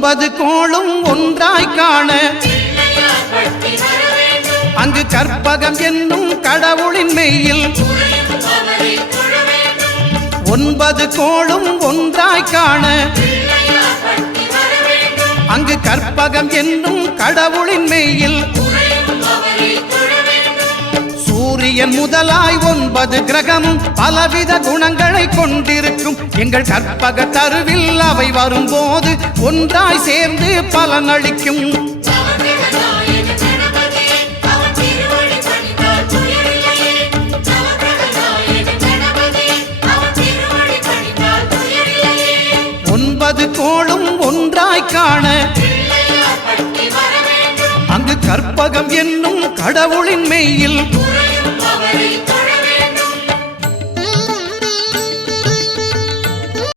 9 கோளும் ஒன்றாய் காண அங்கு கற்பகம் என்னும் கடவுளின் மெய்யில் 9 கோளும் ஒன்றாய் காண அங்கு கற்பகம் என்னும் கடவுளின் மெய்யில் சூரியன் முதலாய் 9 கிரகமும் பலவித குணங்களை கொண்டிருக்கும் எங்கள் கற்பக தருவில் அவை வரும்போது ஒன்றாய் சேர்ந்து பலனளிக்கும். கோளும் ஒன்றாய் காண அங்கு கற்பகம் என்னும் கடவுளின் மெய்யில்